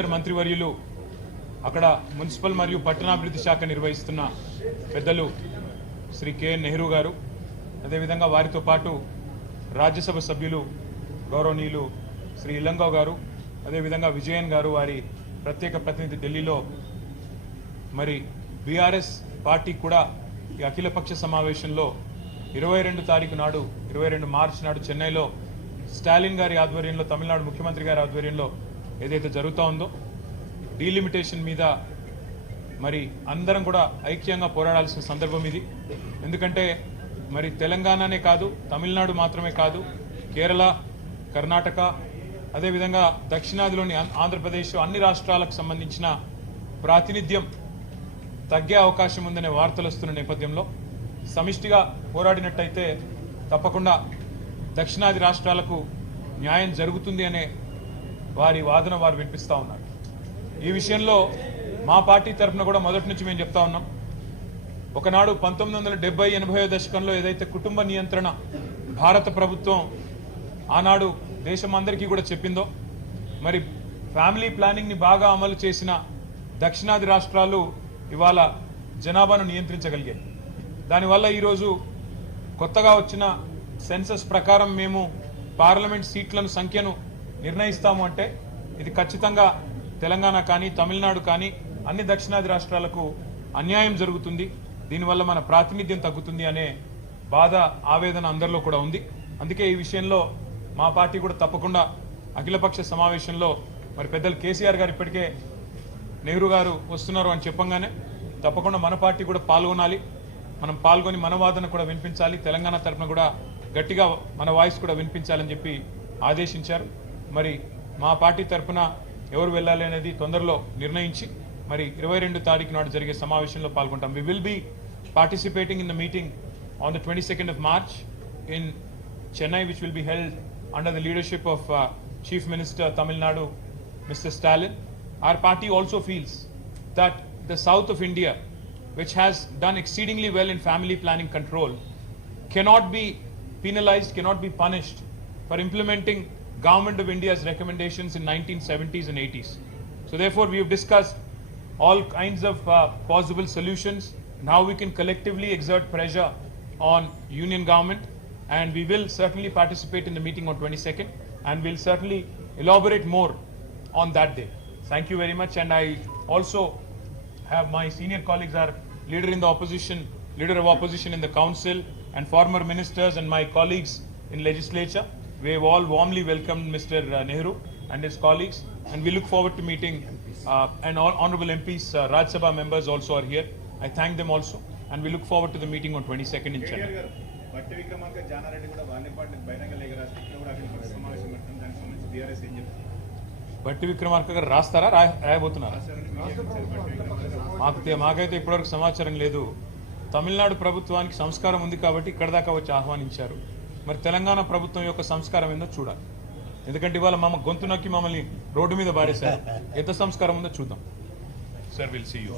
Senior మంత్రివర్యులు అక్కడ municipal మరియు పట్టణాభివృద్ధి శాఖ నిర్వహిస్తున్న పెద్దలు శ్రీ కెఎన్ నెహ్రూ గారు, అదేవిధంగా వారితో పాటు రాజ్యసభ సభ్యులు గౌరవనీయులు శ్రీ ఇలంగావ్ గారు, అదేవిధంగా విజయన్ గారు వారి ప్రత్యేక ప్రతినిధి ఢిల్లీలో, మరి బీఆర్ఎస్ పార్టీ కూడా ఈ అఖిలపక్ష సమావేశంలో 22 తారీఖు నాడు 22 మార్చి నాడు చెన్నైలో స్టాలిన్ గారి ఆధ్వర్యంలో, తమిళనాడు ముఖ్యమంత్రి గారి ఆధ్వర్యంలో ఏదైతే జరుగుతూ ఉందో డీలిమిటేషన్ మీద మరి అందరం కూడా ఐక్యంగా పోరాడాల్సిన సందర్భం ఇది. ఎందుకంటే మరి తెలంగాణనే కాదు, తమిళనాడు మాత్రమే కాదు, కేరళ, కర్ణాటక, అదేవిధంగా దక్షిణాదిలోని ఆంధ్రప్రదేశ్ అన్ని రాష్ట్రాలకు సంబంధించిన ప్రాతినిధ్యం తగ్గే అవకాశం ఉందనే వార్తలు వస్తున్న నేపథ్యంలో సమిష్టిగా పోరాడినట్టయితే తప్పకుండా దక్షిణాది రాష్ట్రాలకు న్యాయం జరుగుతుంది అనే వారి వాదన వారు వినిపిస్తూ ఉన్నారు. ఈ విషయంలో మా పార్టీ తరఫున కూడా మొదటి నుంచి మేము చెప్తా ఉన్నాం. ఒకనాడు 1970-80 దశకంలో ఏదైతే కుటుంబ నియంత్రణ భారత ప్రభుత్వం ఆనాడు దేశం అందరికీ కూడా చెప్పిందో, మరి ఫ్యామిలీ ప్లానింగ్ని బాగా అమలు చేసిన దక్షిణాది రాష్ట్రాలు ఇవాళ జనాభాను నియంత్రించగలిగాయి. దానివల్ల ఈరోజు కొత్తగా వచ్చిన సెన్సస్ ప్రకారం మేము పార్లమెంట్ సీట్లను సంఖ్యను నిర్ణయిస్తాము అంటే ఇది ఖచ్చితంగా తెలంగాణ కానీ, తమిళనాడు కానీ అన్ని దక్షిణాది రాష్ట్రాలకు అన్యాయం జరుగుతుంది, దీనివల్ల మన ప్రాతినిధ్యం తగ్గుతుంది అనే బాధ, ఆవేదన అందరిలో కూడా ఉంది. అందుకే ఈ విషయంలో మా పార్టీ కూడా తప్పకుండా అఖిలపక్ష సమావేశంలో మరి పెద్దలు కేసీఆర్ గారు ఇప్పటికే నెహ్రూ గారు వస్తున్నారు అని చెప్పంగానే తప్పకుండా మన పార్టీ కూడా పాల్గొనాలి, మనం పాల్గొని మన వాదన కూడా వినిపించాలి, తెలంగాణ తరఫున కూడా గట్టిగా మన వాయిస్ కూడా వినిపించాలని చెప్పి ఆదేశించారు. మరి మా పార్టీ తరఫున ఎవరు వెళ్ళాలి అనేది తొందరలో నిర్ణయించి మరి 22 తారీఖు నాడు జరిగే సమావేశంలో పాల్గొంటాం. We will be participating in the meeting on the 22nd of March in Chennai, which will be held under the leadership of Chief Minister Tamil Nadu, Mr. Stalin. Our party also feels that the south of India, which has done exceedingly well in family planning control, cannot be penalized, cannot be punished for implementing Government of India's recommendations in 1970s and 80s. So therefore we have discussed all kinds of possible solutions and how we can collectively exert pressure on union government, and we will certainly participate in the meeting on 22nd and we'll certainly elaborate more on that day. Thank you very much. And I also have my senior colleagues, are leader in the opposition, leader of opposition in the council, and former ministers and my colleagues in legislature. We have all warmly welcomed Mr. Nehru and his colleagues, and we look forward to meeting and all honorable MPs, Rajya Sabha members also are here. I thank them also, and we look forward to the meeting on 22nd in Chennai. బట్టి విక్రమార్క గారు రాస్తారా, రాయబోతున్నారా? మాకైతే ఇప్పటివరకు సమాచారం లేదు. తమిళనాడు ప్రభుత్వానికి సంస్కారం ఉంది కాబట్టి ఇక్కడ దాకా వచ్చి ఆహ్వానించారు. మరి తెలంగాణ ప్రభుత్వం యొక్క సంస్కారం ఏందో చూడాలి. ఎందుకంటే ఇవాళ గొంతు నొక్కి మమ్మల్ని రోడ్డు మీద బారేశారు. ఎంత సంస్కారం ఉందో చూద్దాం. Sir, will see you.